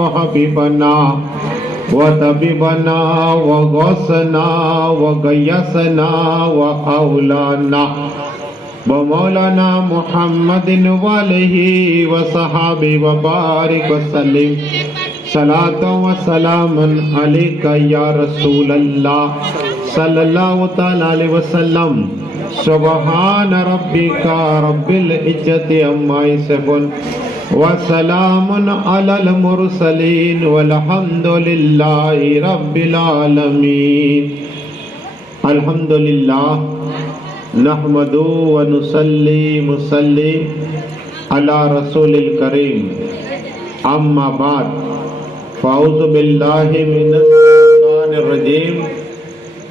وحبيبنا وطبيبنا وغوثنا وغيثنا وأولانا ومولانا محمد وآله وصحابه وبارك وسلم صلاة وسلام عليك يا رسول الله صلى الله تعالى عليه وسلم سبحان ربك رب العزة عما يصفون وسلام على المرسلين والحمد لله رب العالمين. الحمد لله نحمده ونصلي على رسول الكريم. اما بعد فاعوذ بالله من الشيطان الرجيم.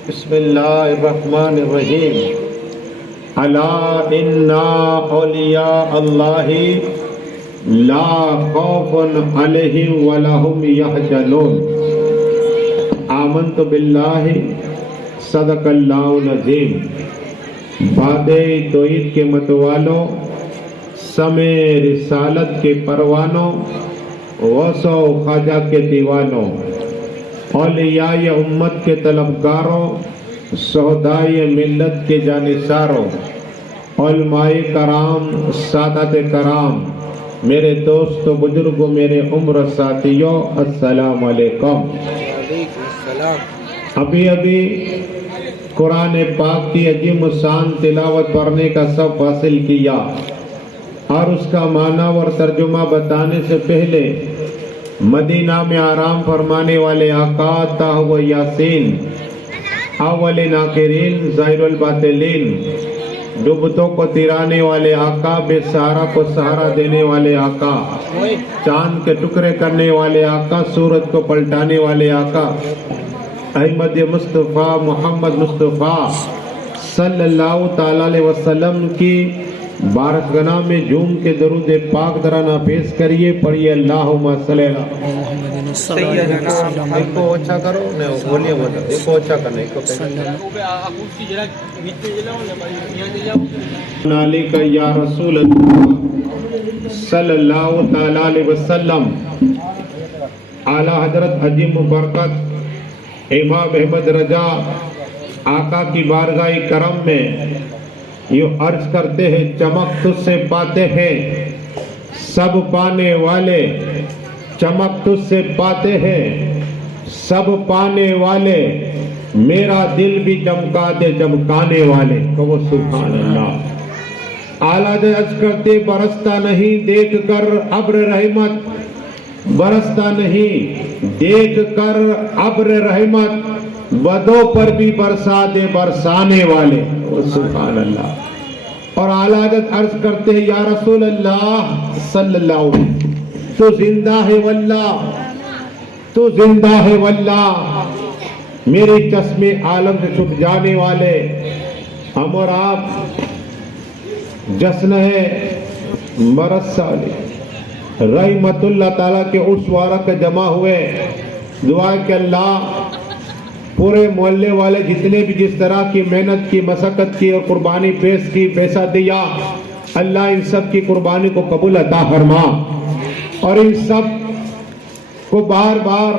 بسم الله الرحمن الرحيم. الا ان اولیاء اللہ لا خوف علیہم ولا هم یحزنون. آمنت باللہ صدق اللہ العظیم. باد توحید کے متوالوں، سمے رسالت کے پروانوں، غوث و خواجہ کے دیوانوں، اولیاء امت کے طلبگاروں، سہدائے ملت کے جانثاروں، علماء کرام، سادات کرام، میرے دوست و بزرگوں، میرے عمر ساتھیوں، السلام علیکم. ابھی قرآن پاک کی عظیم شان تلاوت پڑھنے کا سب حاصل کیا اور اس کا معنی اور ترجمہ بتانے سے پہلے مدینہ میں آرام فرمانے والے آقا طہ و یاسین، اولین آخرین، ظاہر الباطنین، ڈوبتوں کو تیرانے والے آقا، بے سہارا کو سہارا دینے والے آقا، چاند کے ٹکڑے کرنے والے آقا، سورج کو پلٹانے والے آقا، احمد مصطفیٰ محمد مصطفیٰ صلی اللہ تعالی علیہ وسلم کی بارگاہ میں جھوم کے درود پاک ترانہ پیش کریے. پڑھیے اللہم صلی اللہ اچھا کرو بولیے اچھا کرنے علیک یا رسول اللہ صلی اللہ تعالی علیہ وسلم. اعلی حضرت عظیم برکت امام احمد رضا آقا کی بارگاہ کرم میں یہ عرض کرتے ہیں، چمک تجھ سے پاتے ہیں سب پانے والے، چمک تجھ سے پاتے ہیں سب پانے والے، میرا دل بھی چمکا دے چمکانے والے. کہو سبحان اللہ. اعلیٰ عرض کرتے، برستا نہیں دیکھ کر ابر رحمت، برستا نہیں دیکھ کر ابر رحمت، بدوں پر بھی برسا دے برسانے والے. سبحان اللہ. اور اعلیٰ حضرت عرض کرتے ہیں، یا رسول اللہ صلی اللہ علیہ وسلم، تو زندہ ہے واللہ، تو زندہ ہے واللہ، میرے چشمے عالم سے چھپ جانے والے. ہم اور آپ جشن ہے مرد سالے رحمت اللہ تعالیٰ کے عرس مبارک جمع ہوئے. دعا کہ اللہ پورے محلے والے جتنے بھی جس طرح کی محنت کی، مشقت کی اور قربانی پیش کی، پیسہ دیا، اللہ ان سب کی قربانی کو قبول عطا فرما اور ان سب کو بار بار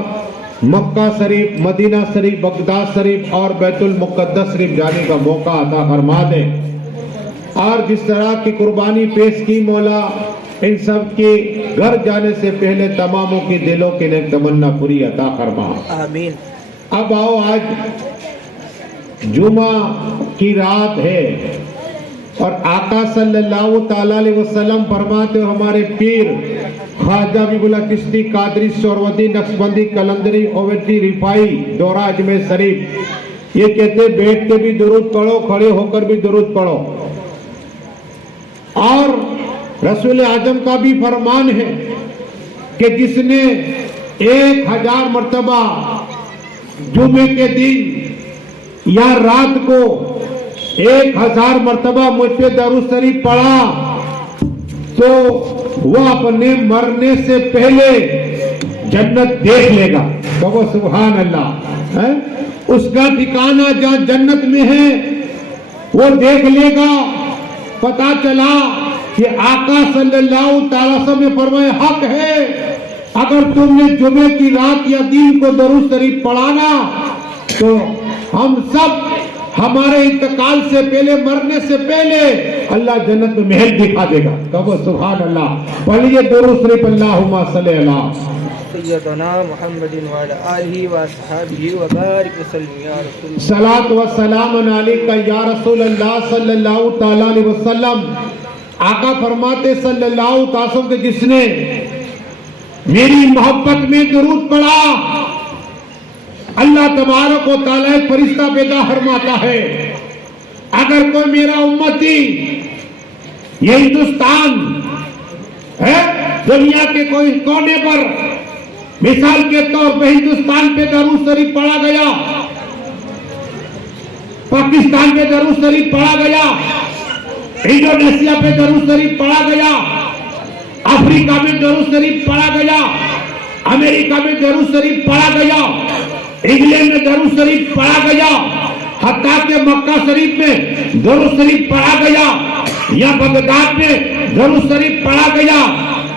مکہ شریف، مدینہ شریف، بغداد شریف اور بیت المقدس شریف جانے کا موقع عطا فرما دے. اور جس طرح کی قربانی پیش کی مولا، ان سب کے گھر جانے سے پہلے تماموں کی دلوں کی نیک تمنا پوری عطا فرما. آمین. اب آؤ، آج جمعہ کی رات ہے اور آقا صلی اللہ تعالی علیہ وسلم فرماتے ہیں، ہمارے پیر خواجہ حبیب اللہ چشتی قادری سہروردی نقشبندی قلندری اویسی رفاعی دورہ اجمیر شریف یہ کہتے بیٹھ کے بھی درود پڑھو، کھڑے ہو کر بھی درود پڑھو. اور رسول اعظم کا بھی فرمان ہے کہ جس نے 1000 مرتبہ جمعے کے دن یا رات کو 1000 مرتبہ مجھ پہ درود شریف پڑھا تو وہ اپنے مرنے سے پہلے جنت دیکھ لے گا. کہو سبحان اللہ. اس کا ٹھکانہ جہاں جنت میں ہے وہ دیکھ لے گا. پتا چلا کہ آقا صلی اللہ تعالی وسلم نے فرمایا حق ہے اگر تم نے جمعے کی رات یا دن کو درود شریف پڑھا نا تو ہم سب ہمارے انتقال سے پہلے، مرنے سے پہلے اللہ جنت میں محل دکھا دے گا. کہو سبحان اللہ. پڑھیے درود شریف. اللہم صلی اللہ سیدنا محمد وعلی آلہ واصحابہ وبارک وسلم یا رسول اللہ. صلاۃ و سلام علیک یا رسول اللہ صلی اللہ تعالی علیہ وسلم. آقا فرماتے صلی اللہ تعالی وسلم کہ جس نے میری محبت میں درود پڑھا اللہ تبارک و تعالی ایک فرشتہ پیدا فرماتا ہے. اگر کوئی میرا امتی یہ ہندوستان ہے، دنیا کے کوئی کونے پر مثال کے طور پہ ہندوستان پہ درود شریف پڑھا گیا، پاکستان پہ درود شریف پڑھا گیا، انڈونیشیا پہ درود شریف پڑھا گیا، افریقہ میں درود شریف پڑھا گیا، امریکہ میں درود شریف پڑھا گیا، انگلینڈ میں درود شریف پڑھا گیا، حتیٰ کہ مکہ شریف میں درود شریف پڑھا گیا، یا بغداد میں درود شریف پڑھا گیا،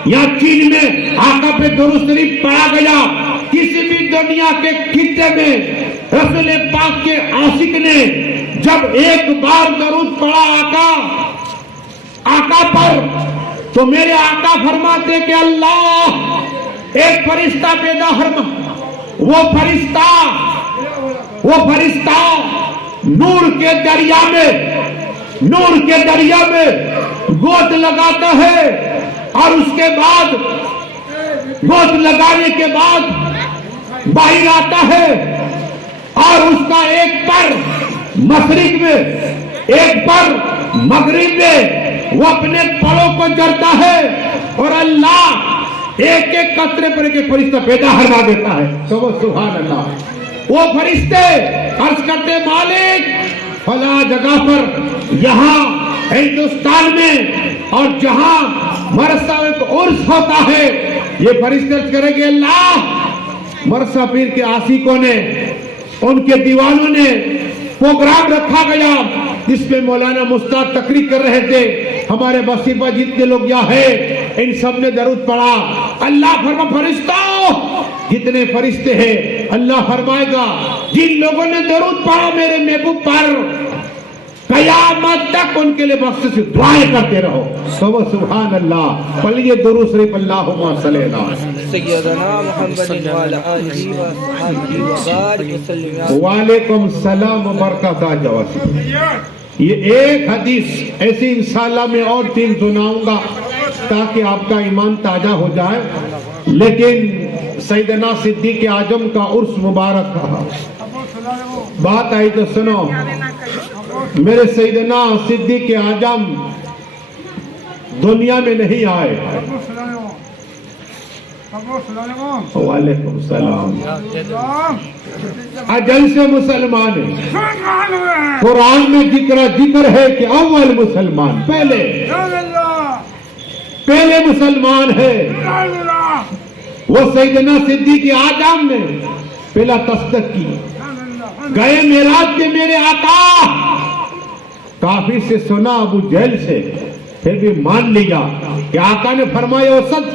یا چین میں آقا پہ درود شریف پڑھا گیا. کسی بھی دنیا کے خطے میں رسول پاک کے عاشق نے جب ایک بار درود پڑھا آقا پر تو میرے آقا فرماتے کہ اللہ ایک فرشتہ پیدا فرما. وہ فرشتہ نور کے دریا میں گوت لگاتا ہے، اور اس کے بعد گوت لگانے کے بعد باہر آتا ہے، اور اس کا ایک پر مشرق میں ایک پر مغرب میں وہ اپنے پروں کو جڑتا ہے، اور اللہ ایک ایک قطرے پر ایک فرشتہ پیدا فرما دیتا ہے. تو وہ سبحان اللہ. وہ فرشتے عرض کرتے مالک فلاں جگہ پر یہاں ہندوستان میں اور جہاں مرثا ایک عرس ہوتا ہے، یہ فرشتے عرض کریں گے اللہ مرثا پیر کے عاشقوں نے، ان کے دیوانوں نے پروگرام رکھا گیا جس میں مولانا مستعد تقریر کر رہے تھے، ہمارے وصیفہ جتنے لوگ یہاں ہیں ان سب نے درود پڑھا. اللہ فرما فرشتوں جتنے فرشتے ہیں اللہ فرمائے گا جن لوگوں نے درود پڑھا میرے محبوب پر قیامت تک ان کے لیے بخشش سے دعائیں کرتے رہو. سبحان اللہ. پڑھیے درود شریف. اللہم صلی اللہ سیدنا محمد وعلی آلہ واصحابہ وبارک وسلم. وعلیکم السلام و برکاتہ. یہ ایک حدیث ایسی انشاءاللہ میں اور 3 سناؤں گا تاکہ آپ کا ایمان تازہ ہو جائے. لیکن سیدنا صدیق اعظم کا عرس مبارک کہا بات آئی تو سنو. میرے سیدنا صدیق اعظم دنیا میں نہیں آئے. وعلیکم السلام. اجل سے مسلمان ہیں. قرآن میں ذکر ہے کہ اول مسلمان پہلے مسلمان ہے. وہ سیدنا صدیق اعظم نے پہلا تصدیق کی. گئے معراج کے میرے آقا، کافی سے سنا ابو جہل سے، پھر بھی مان لیا کہ آقا نے فرمایا وہ سچ،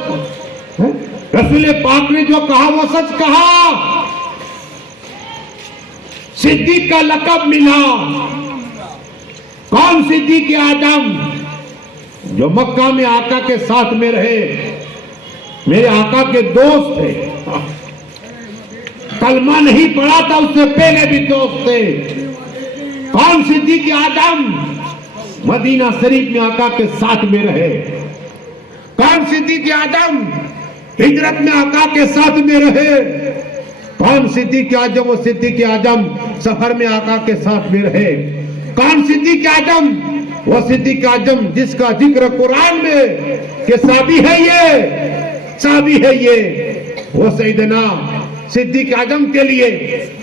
رسول پاک نے جو کہا وہ سچ کہا. صدیق کا لقب ملا. کون صدیق اعظم؟ جو مکہ میں آقا کے ساتھ میں رہے، میرے آقا کے دوست تھے، کلمہ نہیں پڑھا تھا اس سے پہلے بھی دوست تھے. کون صدیق اعظم؟ مدینہ شریف میں آقا کے ساتھ میں رہے. کون صدیق اعظم؟ ہجرت میں آقا کے ساتھ میں رہے. کون صدیق اعظم؟ وہ صدیق اعظم سفر میں آقا کے ساتھ میں رہے. کون صدیق اعظم؟ وہ صدیق اعظم جس کا ذکر قرآن میں کہ صحابی ہے یہ وہ سیدنا صدیق اعظم کے لیے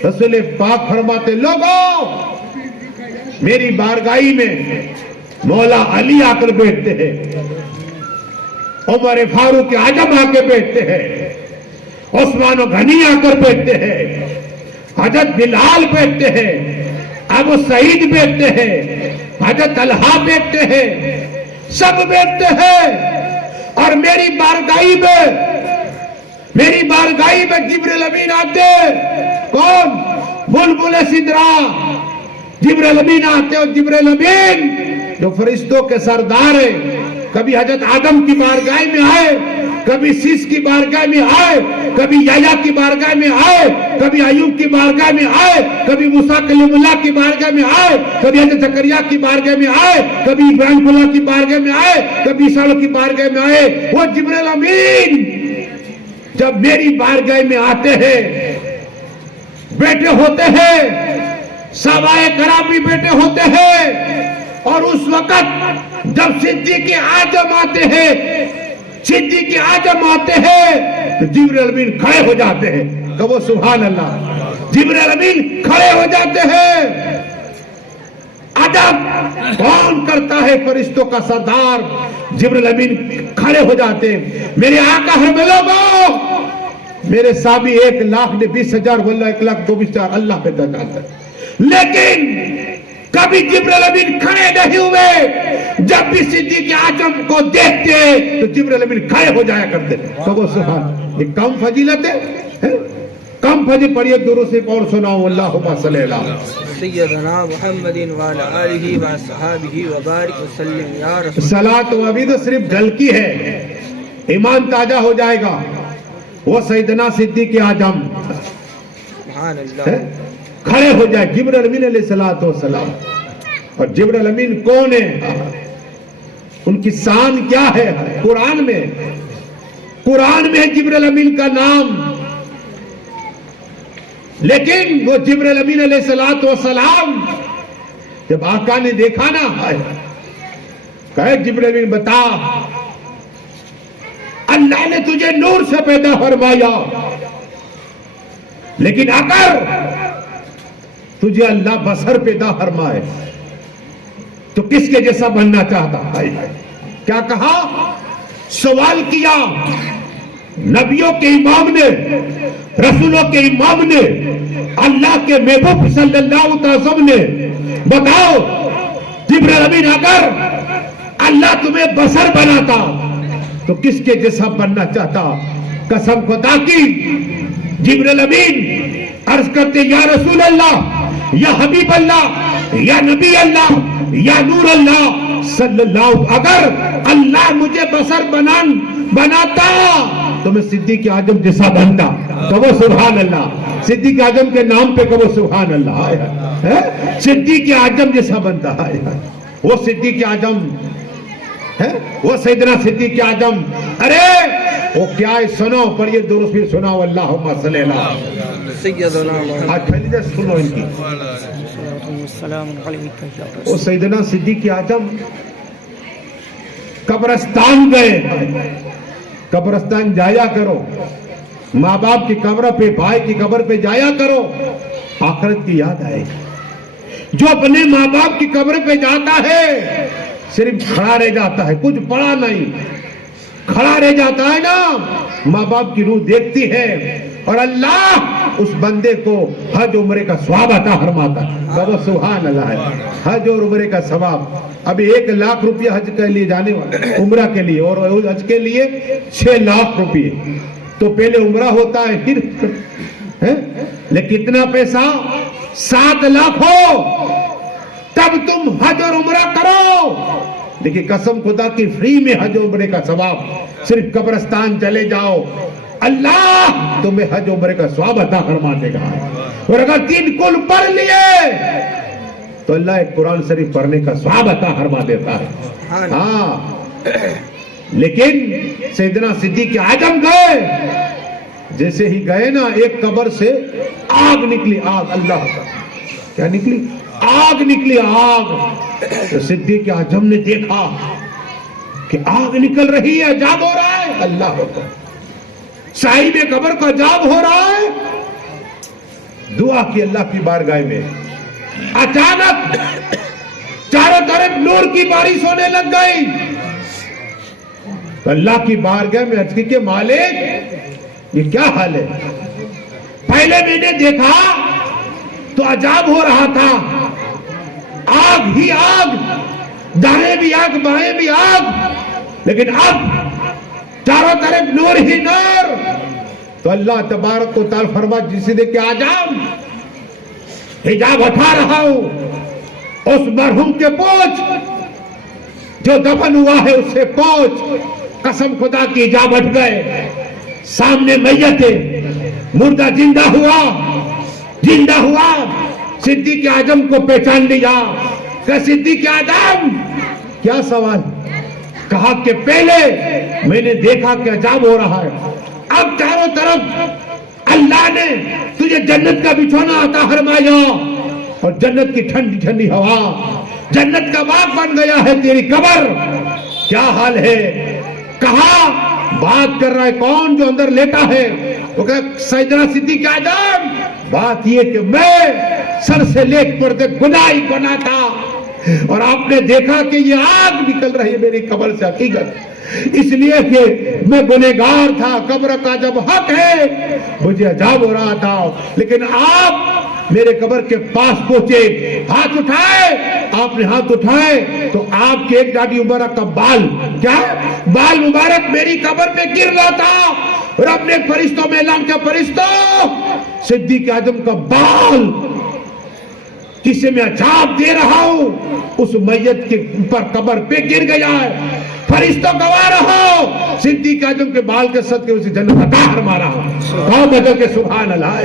رسول پاک فرماتے لوگوں میری بارگاہی میں مولا علی آ کر بیٹھتے ہیں، عمر فاروق اعظم آ کے بیٹھتے ہیں، عثمان غنی آ کر بیٹھتے ہیں، حضرت بلال بیٹھتے ہیں، ابو سعید بیٹھتے ہیں، حضرت طلحہ بیٹھتے ہیں، سب بیٹھتے ہیں. اور میری بارگاہی میں میری بارگاہی میں جبریل امین آتے. کون؟ بلبل سدرا. جبریل امین آتے اور جبریل امین جو فرشتوں کے سردار ہیں کبھی حضرت آدم کی بارگاہ میں آئے, کبھی سیس کی بارگاہ میں آئے, کبھی یحییٰ کی بارگاہ میں آئے, کبھی ایوب کی بارگاہ میں آئے, کبھی موسیٰ کلیم اللہ کی بارگاہ میں آئے, کبھی حضرت زکریا کی بارگاہ میں آئے, کبھی ابراہیم اللہ کی بارگاہ میں آئے, کبھی عیسیٰ کی بارگاہ میں آئے. وہ جبریل امین جب میری بارگاہ میں آتے ہیں بیٹے ہوتے ہیں, صحابہ کرام بھی بیٹے ہوتے ہیں, اور اس وقت جب صدیق اعظم آتے ہیں, صدیق اعظم آتے ہیں تو جبریل امین کھڑے ہو جاتے ہیں. کہو سبحان اللہ. جبریل امین کھڑے ہو جاتے ہیں. ادب کون کرتا ہے؟ فرشتوں کا سردار جبریل امین کھڑے ہو جاتے ہیں. میرے آقا ہر میں لوگوں, میرے صحابی 1,20,000 واللہ 1,22,000 اللہ پہ جاتا ہے, لیکن کبھی جبریل امین کھڑے نہیں ہوئے. جب بھی صدیق اعظم کو دیکھتے تو جبریل امین کھڑے ہو جایا کرتے. کہو سبحان. یہ کم فضیلت ہے؟ کم فضیلت. پڑھیے درود سے اور سناؤ اللہم صلی اللہ سیدنا محمد وعلی آلہ وصحبہ وبارک وسلم یا رسول. صلاۃ و ابھی تو صرف ڈھلکی ہے, ایمان تازہ ہو جائے گا. وہ سیدنا صدیق اعظم سبحان اللہ کھڑے ہو جائے. جبریل امین علیہ الصلوۃ والسلام. اور جبریل امین کون ہے؟ ان کی شان کیا ہے؟ قرآن میں جبریل امین کا نام, لیکن وہ جبریل امین علیہ الصلوۃ والسلام جب آقا نے دیکھا نا, کہے جبریل امین بتا, اللہ نے تجھے نور سے پیدا فرمایا, لیکن اگر تجھے اللہ بصر پیدا فرمائے تو کس کے جیسا بننا چاہتا ہے؟ کیا کہا؟ سوال کیا نبیوں کے امام نے, رسولوں کے امام نے, اللہ کے محبوب صلی اللہ علیہ وسلم نے. بتاؤ جبریل امین اگر اللہ تمہیں بصر بناتا تو کس کے جیسا بننا چاہتا؟ قسم خدا کی جبریل امین عرض کرتے یا رسول اللہ, یا حبیب اللہ, یا نبی اللہ, یا نور اللہ صلی اللہ, اگر اللہ مجھے بصر بناتا تو میں صدیق اعظم جیسا بنتا. کہو سبحان اللہ. صدیق اعظم کے نام پہ کہو سبحان اللہ. صدیق اعظم جیسا بنتا ہے. وہ صدیق اعظم ہے, وہ سیدنا صدیق اعظم. ارے وہ کیا ہے؟ سنو, پڑھیے درود پھر سناؤ اللہم صلی اللہ سیدنا محمد. آج پہلے سنو ان کی. وہ سیدنا صدیق اعظم قبرستان گئے. قبرستان جایا کرو, ماں باپ کی قبر پہ, بھائی کی قبر پہ جایا کرو, آخرت کی یاد آئے گی. جو اپنے ماں باپ کی قبر پہ جاتا ہے صرف کھڑا رہ جاتا ہے, کچھ پڑا نہیں, کھڑا رہ جاتا ہے نا. ماں باپ کی روح دیکھتی ہے اور اللہ اس بندے کو حج عمرے کا ثواب عطا فرماتا ہے. بابا سبحان اللہ ہے. حج اور عمرے کا ثواب. ابھی 1,00,000 روپیہ حج کے لیے جانے والے, عمرہ کے لیے, اور حج کے لیے 6 لاکھ روپیے. تو پہلے عمرہ ہوتا ہے پھر لیکن کتنا پیسہ؟ 7 لاکھ ہو تب تم حج اور عمرہ کرو. دیکھیں قسم خدا کی فری میں حج و عمرے کا ثواب. صرف قبرستان چلے جاؤ, اللہ تمہیں حج و عمرے کا ثواب عطا فرما دے گا. اور اگر 3 کل پڑھ لیے تو اللہ ایک قرآن شریف پڑھنے کا ثواب عطا فرما دیتا ہے. ہاں, لیکن سیدنا صدیق اعظم گئے, جیسے ہی گئے نا ایک قبر سے آگ نکلی. آگ, اللہ کا کیا نکلی؟ آگ نکلی, آگ. تو صدیق اعظم نے دیکھا کہ آگ نکل رہی ہے, عذاب ہو رہا ہے. اللہ اکبر. صاحب قبر کا عذاب ہو رہا ہے. دعا کی اللہ کی بارگاہ میں. اچانک چاروں طرف نور کی بارش ہونے لگ گئی. اللہ کی بارگاہ میں عرض کی کہ مالک یہ کیا حال ہے؟ پہلے میں نے دیکھا تو عذاب ہو رہا تھا, آگ ہی آگ, دائیں بھی آگ بائیں بھی آگ, لیکن اب چاروں طرف نور ہی نور. تو اللہ تبارک و تعالی فرما جسے دیکھ کے آجام حجاب ہٹا رہا ہوں، اس مرحوم کے پوچھ جو دفن ہوا ہے اس سے پوچھ، قسم خدا کی حجاب ہٹ گئے، سامنے میت ہے، مردہ زندہ ہوا، صدیق اعظم کو پہچان لیا کہ صدیق اعظم کیا سوال؟ کہا کہ پہلے میں نے دیکھا کہ عذاب ہو رہا ہے، اب چاروں طرف اللہ نے تجھے جنت کا بچھونا عطا فرمایا اور جنت کی ٹھنڈی ٹھنڈی ہوا، جنت کا باغ بن گیا ہے تیری قبر، کیا حال ہے؟ کہا بات کر رہا ہے کون جو اندر لیٹا ہے؟ وہ کہا سیدنا صدیق اعظم، بات یہ کہ میں سر سے لے کر گناہ ہی گناہ تھا اور آپ نے دیکھا کہ یہ آگ نکل رہی ہے میری قبر سے، حقیقت اس لیے کہ میں گنہگار تھا، قبر کا جب حق ہے مجھے عذاب ہو رہا تھا، لیکن آپ میرے قبر کے پاس پہنچے، ہاتھ اٹھائے، آپ نے ہاتھ اٹھائے تو آپ کے ایک داڑھی مبارک کا بال مبارک میری قبر پہ گر رہا تھا، اور اپنے فرشتوں میں اعلان کیا، فرشتوں صدیق اعظم کا بال جسے میں عذاب دے رہا ہوں اس میت کے اوپر قبر پہ گر گیا ہے، فرشتوں گواہ رہو صدیق اعظم کے بال کے صدقے اسے جنت عطا فرما رہا ہوں، کہو بدل کے سبحان اللہ،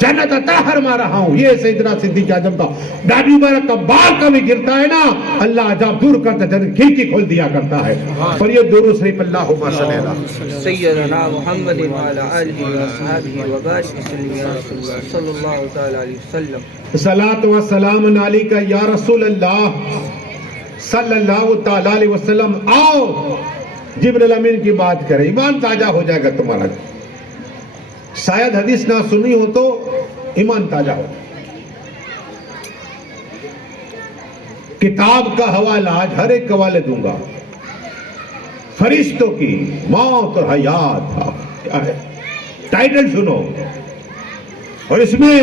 جنت عطا فرما رہا ہوں۔ یہ سیدنا صدیق اعظم کا داڑھی مبارک کا بال کا بھی گرتا ہے نا، اللہ عذاب دور کرتا، جنت کھڑکی کھول دیا کرتا ہے۔ اور یہ درود شریف اللہم صلی اللہ سیدنا محمد وعلی آلہ وصحبہ وبارک وسلم یا رسول اللہ صلی اللہ تعالی علیہ وسلم۔ صلاۃ و سلام علیک یا رسول اللہ صلی اللہ تعالی علیہ وسلم۔ آؤ جبرائیل امین کی بات کریں، ایمان تازہ ہو جائے گا تمہارا، شاید حدیث نہ سنی ہو تو ایمان تازہ ہو۔ کتاب کا حوالہ آج ہر ایک حوالے دوں گا، فرشتوں کی موت اور حیات، کیا ہے ٹائٹل سنو، اور اس میں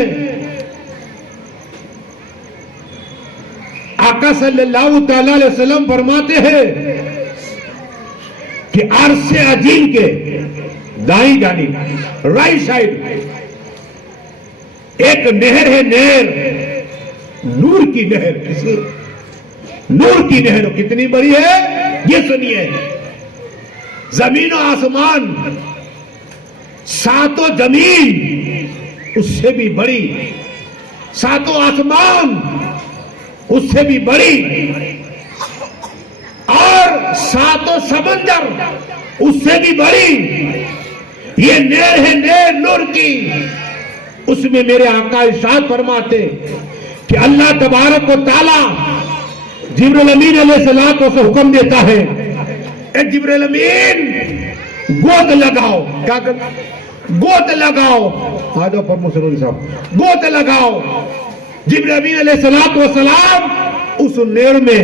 آقا صلی اللہ تعالی علیہ وسلم فرماتے ہیں کہ عرش عظیم کے دائیں جانب رائٹ سائڈ ایک نہر ہے، نہر نور کی نہر، نور کی نہر کتنی بڑی ہے یہ سنیے، زمین و آسمان، ساتوں زمین اس سے بھی بڑی، ساتوں آسمان اس سے بھی بڑی، اور ساتوں سمندر اس سے بھی بڑی، یہ نہر ہے، نہر نور کی۔ اس میں میرے آقا ارشاد فرماتے کہ اللہ تبارک و تعالی جبرائیل امین علیہ الصلوۃ والسلام کو حکم دیتا ہے، اے جبرائیل امین گود لگاؤ، کیا گود لگاؤ، آجو پر مسلم صاحب، گود لگاؤ۔ جبرائیل امین علیہ الصلوۃ والسلام اس نہر میں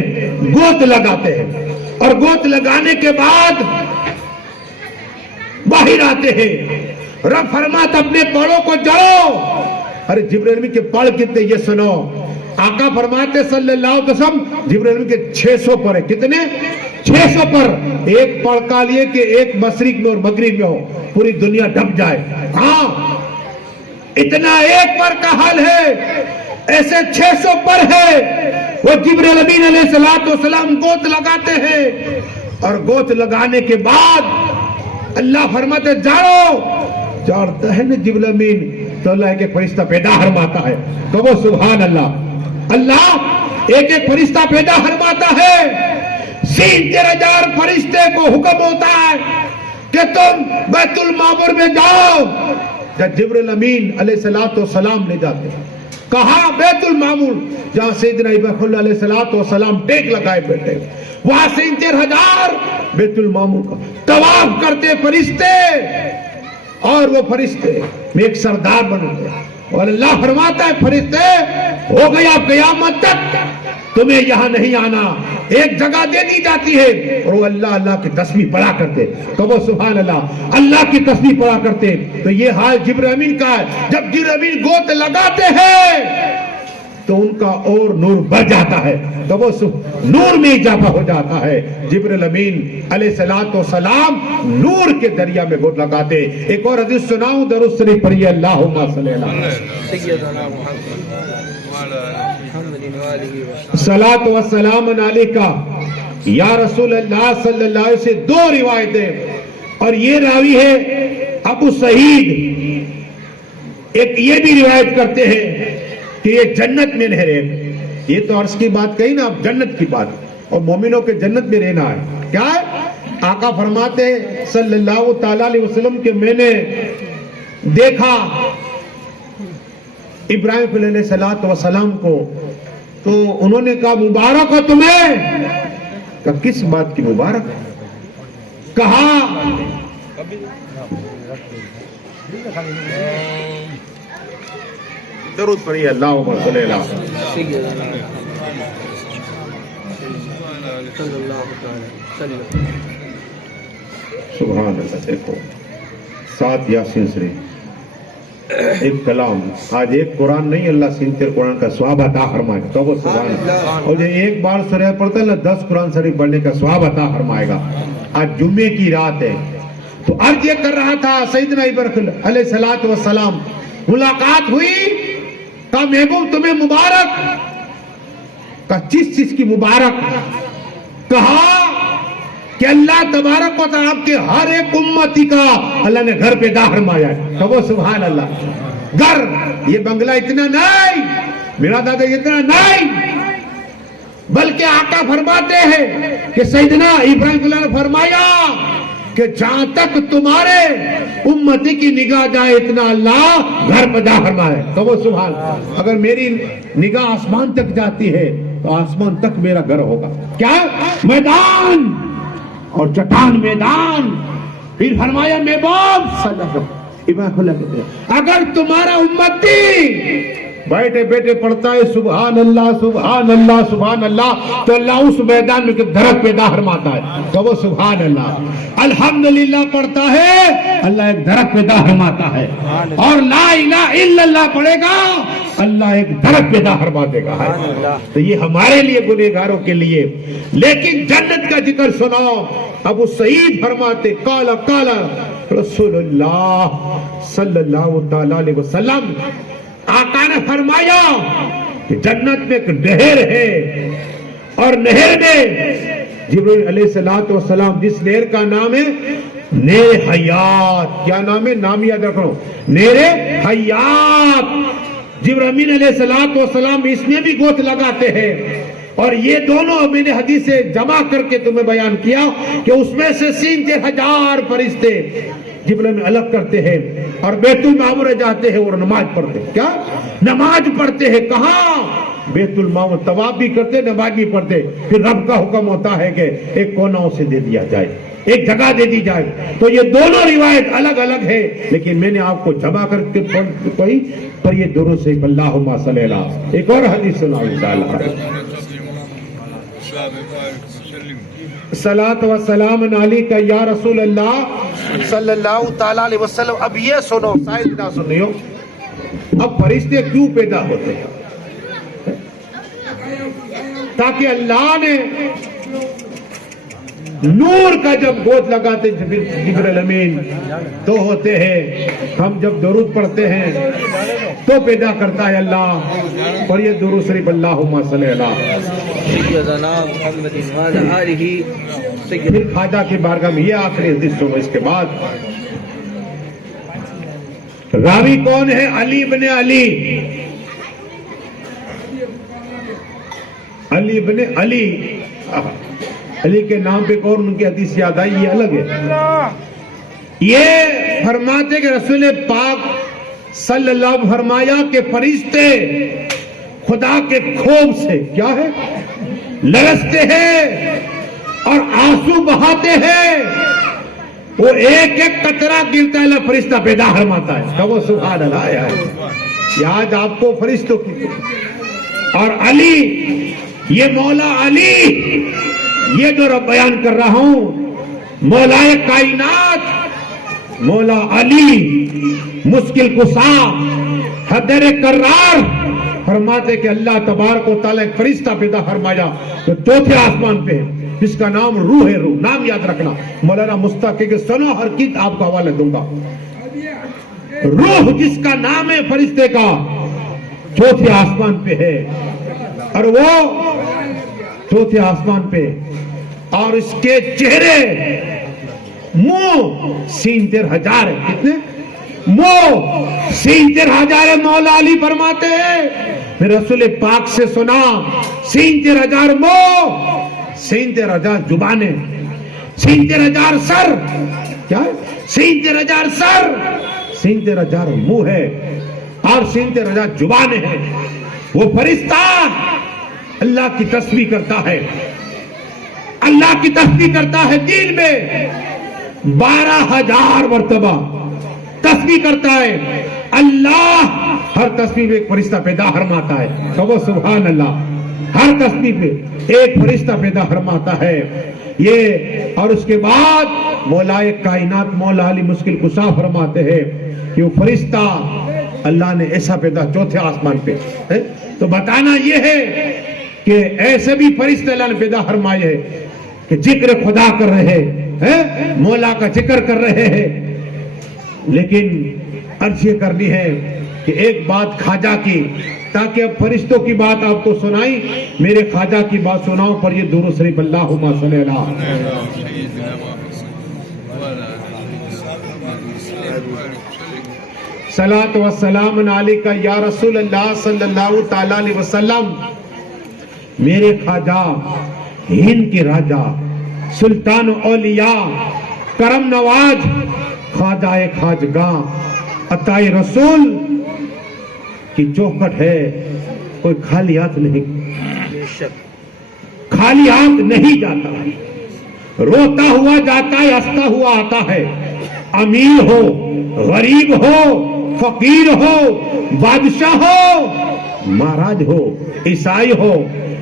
گوت لگاتے ہیں، اور گوت لگانے کے بعد باہر آتے ہیں، رب فرماتا اپنے پڑوں کو جڑو۔ ارے جبرائیل امین کے پڑ کتنے یہ سنو، آقا فرماتے صلی اللہ علیہ وسلم جبرائیل امین کے 600 پر ہے، کتنے 600 پر، ایک پڑ کا لیے کہ ایک مشرق میں اور مغرب میں ہو، پوری دنیا ڈھک جائے، ہاں اتنا ایک پر کا حال ہے، ایسے 600 پر ہے۔ وہ جبرائیل امین علیہ السلام گوت لگاتے ہیں، اور گوت لگانے کے بعد اللہ فرماتے جاڑتا ہے نا جبرائیل امین، تو اللہ ایک فرشتہ پیدا فرماتا ہے، تو وہ سبحان اللہ، اللہ ایک فرشتہ پیدا فرماتا ہے، 3000 فرشتے کو حکم ہوتا ہے کہ تم بیت المعمور میں جاؤ۔ جب جبرائیل امین علیہ السلام لے جاتے ہیں، کہاں بیت المعمور، جہاں سیدنا ابراہیم علیہ السلام ٹیک لگائے بیٹھے، وہاں سے 3000 بیت المعمور کا طواف کرتے فرشتے، اور وہ فرشتے میں ایک سردار بنو گے، اور اللہ فرماتا ہے فرشتے ہو گیا قیامت تک تمہیں یہاں نہیں آنا، ایک جگہ دے دی جاتی ہے، اور وہ اللہ کی تسبیح پڑھا کرتے، تو وہ سبحان اللہ کی تسبیح پڑھا کرتے۔ تو یہ حال جبرائیل امین کا ہے، جب جبرائیل امین گوت لگاتے ہیں تو ان کا اور نور بڑھ جاتا ہے، تو وہ نور میں اضافہ ہو جاتا ہے. جبریل امین علیہ الصلوۃ والسلام نور کے دریا میں گوت لگاتے. ایک اور حدیث سناؤں, درود شریف پڑھیے, اللہم صلی علی سیدنا محمد وآلہ صلاۃ و سلام علیکہ یا رسول اللہ صلی اللہ علیہ وسلم. دو روایتیں, اور یہ راوی ہے ابو سعید. ایک یہ بھی روایت کرتے ہیں کہ یہ جنت میں نہرے. یہ تو عرض کی بات کہی نا, اب جنت کی بات, اور مومنوں کے جنت میں رہنا ہے. کیا ہے؟ آقا فرماتے ہیں صلی اللہ تعالی علیہ وسلم کہ میں نے دیکھا ابراہیم علیہ الصلوۃ والسلام کو, تو انہوں نے کہا مبارک ہو تمہیں. کہ کس بات کی مبارک؟ کہا درود پڑھیے, اللہم صلی علی سیدنا صلی اللہ تعالی وسلم. سبحان اللہ. دیکھو 7 یاسین شریف, ایک کلام. آج ایک قرآن نہیں, اللہ سنتے قرآن کا ثواب عطا فرمائے. تو وہ سبحان اللہ. اور جو ایک بار سورہ پڑھتا ہے نا, 10 قرآن شریف پڑھنے کا ثواب عطا فرمائے گا. آج جمعے کی رات ہے, تو عرض یہ کر رہا تھا سیدنا ابراہیم علیہ الصلوۃ والسلام, ملاقات ہوئی, کہا محبوب تمہیں مبارک. کہا جس چیز کی مبارک؟ کہا کہ اللہ تبارک و تعالیٰ آپ کے ہر ایک امتی کا اللہ نے گھر پیدا فرمایا ہے. تو وہ سبحان اللہ. گھر, یہ بنگلہ اتنا نہیں, میرا دادا اتنا نہیں, بلکہ آقا فرماتے ہیں کہ سیدنا ابراہیم اللہ نے فرمایا کہ جہاں تک تمہارے امتی کی نگاہ جائے اتنا اللہ گھر پیدا فرمائے. تو وہ سبحان. اگر میری نگاہ آسمان تک جاتی ہے تو آسمان تک میرا گھر ہوگا. کیا؟ میدان اور چٹان میدان. پھر فرمایا اگر تمہارا امتی بیٹھے بیٹھے پڑھتا ہے سبحان اللہ سبحان اللہ سبحان اللہ, تو اللہ اس میدان میں درخت پیدا فرماتا ہے. تو وہ سبحان اللہ. الحمدللہ پڑھتا ہے, اللہ ایک درخت پیدا فرماتا ہے. اور لا الہ الا اللہ پڑھے گا, اللہ ایک درخت پیدا فرما دے گا. تو یہ ہمارے لیے گنہگاروں کے لیے. لیکن جنت کا ذکر سناؤ. ابو سعید فرماتے قال قال رسول اللہ صلی اللہ تعالی علیہ وسلم, آقا نے فرمایا کہ جنت میں ایک نہر ہے, اور نہر میں جبریل علیہ الصلوۃ والسلام, جس نہر کا نام ہے نہر حیات. کیا نام ہے؟ نام یاد رکھو, نہر حیات. جبریل امین علیہ الصلوۃ والسلام اس میں بھی گوت لگاتے ہیں. اور یہ دونوں میں نے حدیث سے جمع کر کے تمہیں بیان کیا کہ اس میں سے 3,000 فرشتے جبریل میں الگ کرتے ہیں اور بیت المعمور جاتے ہیں اور نماز پڑھتے ہیں. کیا نماز پڑھتے ہیں؟ کہاں؟ بیت المعمور. طواف بھی کرتے, نماز بھی پڑھتے. پھر رب کا حکم ہوتا ہے کہ ایک کونا سے دے دیا جائے, ایک جگہ دے دی جائے. تو یہ دونوں روایت الگ الگ ہے, لیکن میں نے آپ کو جمع کر کے پڑھی. پر یہ درود سے اللہم صلی علی. ایک اور حدیث سناؤ انشاءاللہ. صلاۃ و سلام علیکہ یا رسول اللہ صلی اللہ تعالی علیہ وسلم. اب یہ سنو, شاید نہ سنیو, اب فرشتے کیوں پیدا ہوتے ہیں؟ تاکہ اللہ نے نور کا جب گود لگاتے جبریل امین تو ہوتے ہیں. ہم جب درود پڑھتے ہیں تو پیدا کرتا ہے اللہ. اور یہ درود شریف اللہم صلی علی سیدنا محمد وعلی آلہ. پھر خواجہ کی بارگاہ میں یہ آخری حدیث سنو. اس کے بعد راوی کون ہے؟ علی بن علی. علی بن علی. علی کے نام پہ کون ان کی حدیث یاد آئی؟ یہ الگ ہے. یہ فرماتے کہ رسول پاک صلی اللہ علیہ وسلم فرمایا کہ فرشتے خدا کے خوف سے کیا ہے لرزتے ہیں اور آنسو بہاتے ہیں. وہ ایک ایک قطرہ گرتا ہے, فرشتہ پیدا فرماتا ہے. وہ سبحان اللہ ہے. آج آپ کو فرشتوں کی. اور علی, یہ مولا علی, یہ جو رب بیان کر رہا ہوں, مولا کائنات, مولا علی, مشکل کشا, حیدر کرار, فرماتے کہ اللہ تبارک و تعالیٰ ایک فرشتہ پیدا فرمایا جو چوتھے آسمان پہ ہے، جس کا نام روح ہے۔ روح نام یاد رکھنا، مولانا مستقی کے سنو ہر چیز آپ کا حوالہ دوں گا۔ روح جس کا نام ہے فرشتے کا، چوتھے آسمان پہ ہے، اور وہ چوتھے آسمان پہ، اور اس کے چہرے منہ 73,000 ہے۔ کتنے؟ منہ 73,000 ہے۔ مولا علی فرماتے ہیں میں رسول پاک سے سنا 73,000 منہ، 73,000 زبانیں، 73,000 سر، کیا ہے؟ 73,000 سر، 73,000 منہ ہے، اور 73,000 زبانیں ہیں۔ وہ فرشتہ اللہ کی تسبیح کرتا ہے، اللہ کی تسبیح کرتا ہے، دین میں 12,000 مرتبہ تسبیح کرتا ہے۔ اللہ ہر تسبیح میں ایک فرشتہ پیدا فرماتا ہے، کہو سبحان اللہ۔ ہر تسبیح میں ایک فرشتہ پیدا فرماتا ہے یہ، اور اس کے بعد مولا کائنات مولا علی مشکل کشا فرماتے ہیں کہ وہ فرشتہ اللہ نے ایسا پیدا چوتھے آسمان پہ ہے۔ تو بتانا یہ ہے کہ ایسے بھی فرشتے اللہ نے پیدا فرمائے ہیں کہ ذکر خدا کر رہے ہیں، مولا کا ذکر کر رہے ہیں۔ لیکن عرض یہ کرنی ہے کہ ایک بات خواجہ کی، تاکہ اب فرشتوں کی بات آپ کو سنائی، میرے خواجہ کی بات سناؤں پر یہ درود شریف اللہم صلی اللہ۔ صلاۃ و سلام علیکہ یا رسول اللہ صلی اللہ تعالی علیہ وسلم۔ میرے خواجہ ہند کے راجہ، سلطان اولیاء، کرم نواز، خواجہ خواجگاہ، عطائے رسول کی چوکھٹ ہے، کوئی خالی ہاتھ نہیں، خالی ہاتھ نہیں جاتا، روتا ہوا جاتا ہے، ہنستا ہوا آتا ہے۔ امیر ہو، غریب ہو، فقیر ہو، بادشاہ ہو، مہاراج ہو، عیسائی ہو،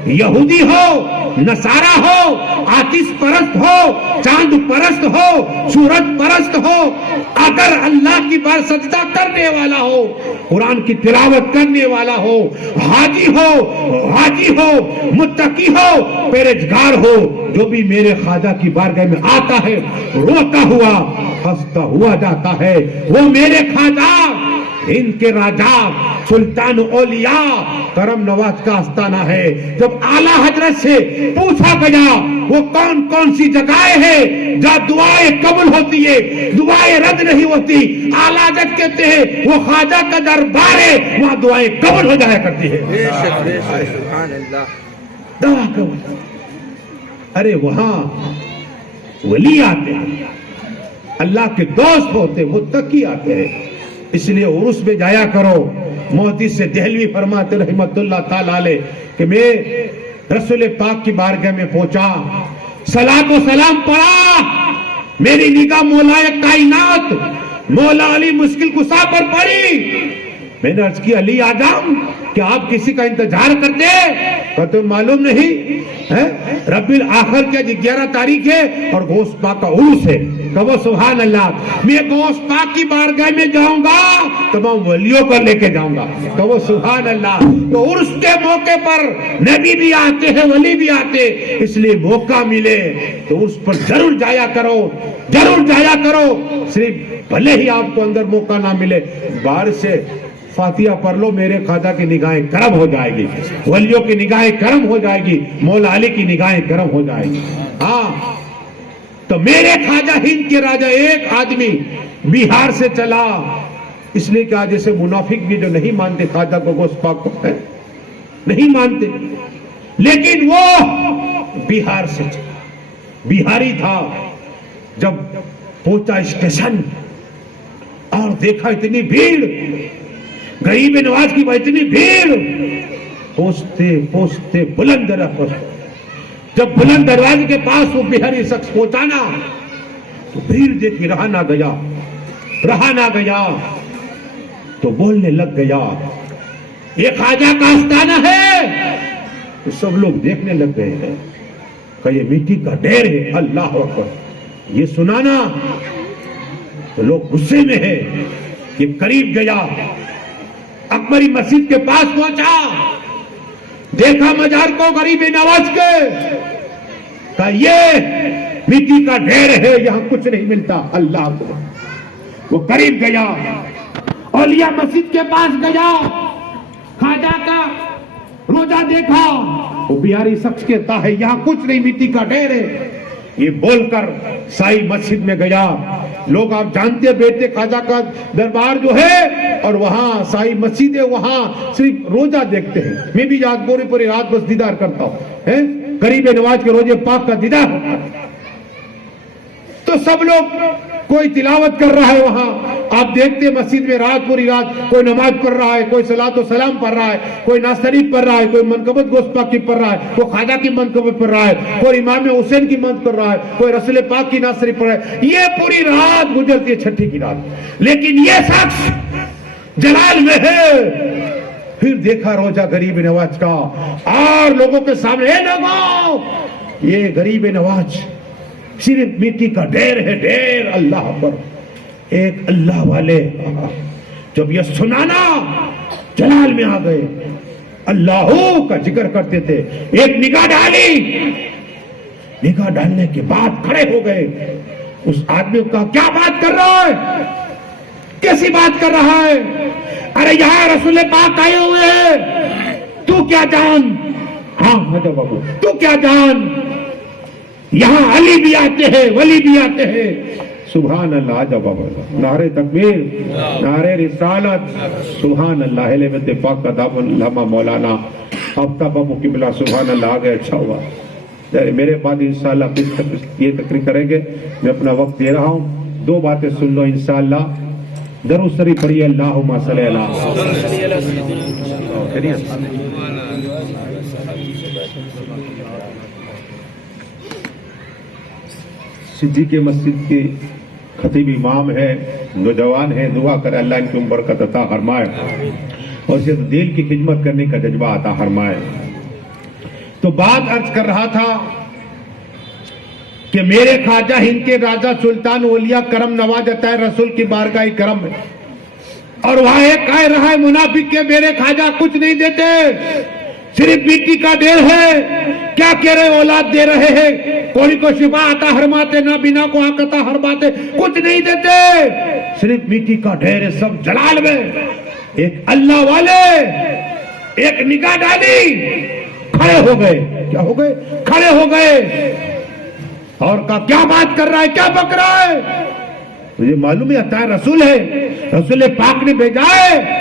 یہودی ہو، نصارہ ہو، آتش پرست ہو، چاند پرست ہو، سورج پرست ہو، اگر اللہ کی بار سجدہ کرنے والا ہو، قرآن کی تلاوت کرنے والا ہو، حاجی ہو، متقی ہو، پرہیزگار ہو، جو بھی میرے خواجہ کی بارگاہ میں آتا ہے روتا ہوا ہنستا ہوا جاتا ہے، وہ میرے خواجہ ہند کے راجہ سلطان اولیاء کرم نواز کا آستانہ ہے۔ جب اعلیٰ حضرت سے پوچھا گیا وہ کون کون سی جگہیں ہیں جہاں دعائیں قبول ہوتی ہے، دعائیں رد نہیں ہوتی، اعلیٰ حضرت کہتے ہیں وہ خواجہ کا دربار ہے، وہاں دعائیں قبول ہو جایا کرتی ہے۔ بے شک بے شک، سبحان اللہ۔ دعا قبول۔ ارے وہاں ولی آتے ہیں، اللہ کے دوست ہوتے، متقی آتے ہیں، اس لیے عرس میں جایا کرو۔ محدث سے دہلوی فرماتے رحمت اللہ تعالی علیہ کہ میں رسول پاک کی بارگاہ میں پہنچا، صلاۃ و سلام پڑھا، میری نگاہ مولا کائنات مولا علی مشکل کشا پر پڑی۔ میں نے عرض کی علی آدم کیا آپ کسی کا انتظار کرتے ہیں؟ تو معلوم نہیں ہے ربی الاخر کے 11 تاریخ ہے اور غوث پاک کا عرس ہے، کہو سبحان اللہ۔ میں غوث پاک کی بارگاہ میں جاؤں گا، تمام ولیوں کو لے کے جاؤں گا، کہو سبحان اللہ۔ تو عرس کے موقع پر نبی بھی آتے ہیں، ولی بھی آتے، اس لیے موقع ملے تو عرس پر ضرور جایا کرو، ضرور جایا کرو، صرف بھلے ہی آپ کو اندر موقع نہ ملے، باہر سے فاتحہ پڑھ لو، میرے خواجہ کی نگاہیں کرم ہو جائے گی، ولیوں کی نگاہیں کرم ہو جائے گی، مولا علی کی نگاہیں کرم ہو جائے گی۔ ہاں تو میرے خواجہ ہند کے راجہ ایک آدمی بہار سے چلا، اس لیے کہ آج جیسے منافق بھی جو نہیں مانتے خواجہ کو غوث پاک کو ہے، نہیں مانتے، لیکن وہ بہار سے چلا، بہاری تھا۔ جب پہنچا اسٹیشن اور دیکھا اتنی بھیڑ، غریب نواز کی اتنی بھیڑ، پہنچتے پہنچتے بلند دروازے، جب بلند دروازے کے پاس وہ بہاری شخص پہنچانا تو بھیڑ دیکھی رہا نہ گیا تو بولنے لگ گیا یہ خواجہ کا آستانہ ہے۔ تو سب لوگ دیکھنے لگ گئے ہیں کہ یہ مٹی کا ڈھیر ہے، اللہ اکبر۔ یہ سنانا تو لوگ غصے میں ہے، یہ قریب گیا، اب میری مسجد کے پاس پہنچا، دیکھا مزار کو غریب نواز کے، کہا یہ مٹی کا ڈھیر ہے، یہاں کچھ نہیں ملتا۔ اللہ کو وہ قریب گیا، اولیاء مسجد کے پاس گیا، خواجہ کا روزہ دیکھا، وہ بیاری شخص کہتا ہے یہاں کچھ نہیں، مٹی کا ڈھیر ہے۔ یہ بول کر سائی مسجد میں گیا۔ لوگ آپ جانتے بیٹے خواجہ کا دربار جو ہے اور وہاں سائی مسجد ہے، وہاں صرف روزہ دیکھتے ہیں۔ میں بھی آج پوری رات بس دیدار کرتا ہوں، غریب نواز کے روزے پاک کا دیدار ہوتا ہے۔ تو سب لوگ کوئی تلاوت کر رہا ہے وہاں، آپ دیکھتے مسجد میں پوری رات کوئی نماز پڑھ رہا ہے، کوئی صلاۃ و سلام پڑھ رہا ہے، کوئی نعت شریف پڑھ رہا ہے، کوئی منقبت گوشت پاک کی پڑھ رہا ہے، کوئی خواجہ کی منقبت پڑھ رہا ہے، کوئی امام حسین کی منقبت پڑھ رہا ہے، کوئی رسول پاک کی نعت شریف پڑھ رہا ہے۔ یہ پوری رات گزرتی ہے، چھٹی کی رات، لیکن یہ شخص جلال میں ہے۔ پھر دیکھا روزہ غریب نواز کا اور لوگوں کے سامنے، اے لوگوں یہ غریب نواز صرف مٹی کا ڈھیر ہے، ڈھیر۔ اللہ پر ایک اللہ والے جب یہ سنانا جلال میں آ گئے، اللہ کا ذکر کرتے تھے، ایک نگاہ ڈالی، نگاہ ڈالنے کے بعد کھڑے ہو گئے۔ اس آدمی کا کیا بات کر رہا ہے، کیسی بات کر رہا ہے؟ ارے یہاں رسول پاک آئے ہوئے ہیں، تو کیا جان؟ ہاں بابو تو کیا جان؟ یہاں علی بھی آتے ہیں، ولی بھی آتے ہیں۔ سبحان اللہ، آجا بابا، نعرہ تکبیر، نعرہ رسالت، سبحان اللہ، اہل بیت پاک کا دامن لمحہ مولانا آفتاب بابو قبلہ، سبحان اللہ، آگے اچھا ہوا۔ میرے بعد انشاءاللہ یہ تقریر کریں گے، میں اپنا وقت دے رہا ہوں، 2 باتیں سن لو انشاءاللہ۔ درود شریف پڑھیے، اللہم صلی اللہ صدیق مسجد کے خطیب امام ہے، نوجوان ہے، دعا کرے اللہ ان کی عمر برکت عطا فرمائے اور اسے دل کی خدمت کرنے کا جذبہ عطا فرمائے۔ تو بات عرض کر رہا تھا کہ میرے خواجہ ہند کے راجہ سلطان اولیاء کرم نواز عطا رسول کی بارگاہ کرم ہے، اور وہاں ایک کہہ رہا ہے منافق کے میرے خواجہ کچھ نہیں دیتے، صرف مٹی کا ڈھیر ہے۔ کیا کہہ رہے، اولاد دے رہے ہیں، کوئی کو شفا عطا فرماتے، نہ بنا کو حق عطا فرماتے، کچھ نہیں دیتے، صرف مٹی کا ڈھیر ہے۔ سب جلال میں ایک اللہ والے ایک نگاہ ڈالی، کھڑے ہو گئے۔ کیا ہو گئے؟ کھڑے ہو گئے اور کہا کیا بات کر رہا ہے، کیا بک رہا ہے؟ مجھے معلوم ہے عطا رسول ہے، رسول پاک نے بھیجا ہے،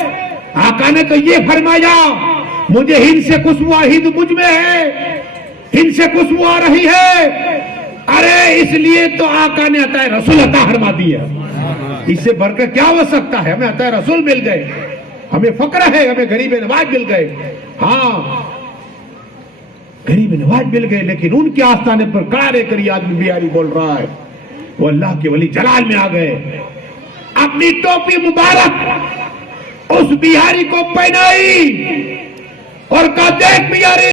آقا نے تو یہ فرمایا مجھے ہند سے خوشبو، ہند مجھ میں ہے، ہند سے خوشبو آ رہی ہے۔ ارے اس لیے تو آقا نے عطا رسول عطا فرما دیا، اس سے بڑھ کر کیا ہو سکتا ہے؟ ہمیں عطا رسول مل گئے، ہمیں فقر ہے، ہمیں غریب نواز مل گئے۔ ہاں غریب نواز مل گئے، لیکن ان کے آستانے پر کڑا کر یہ آدمی بیاری بول رہا ہے، وہ اللہ کے ولی جلال میں آ گئے، اپنی ٹوپی مبارک اس بیہاری کو پہنائی اور کہا دیکھ بیہاری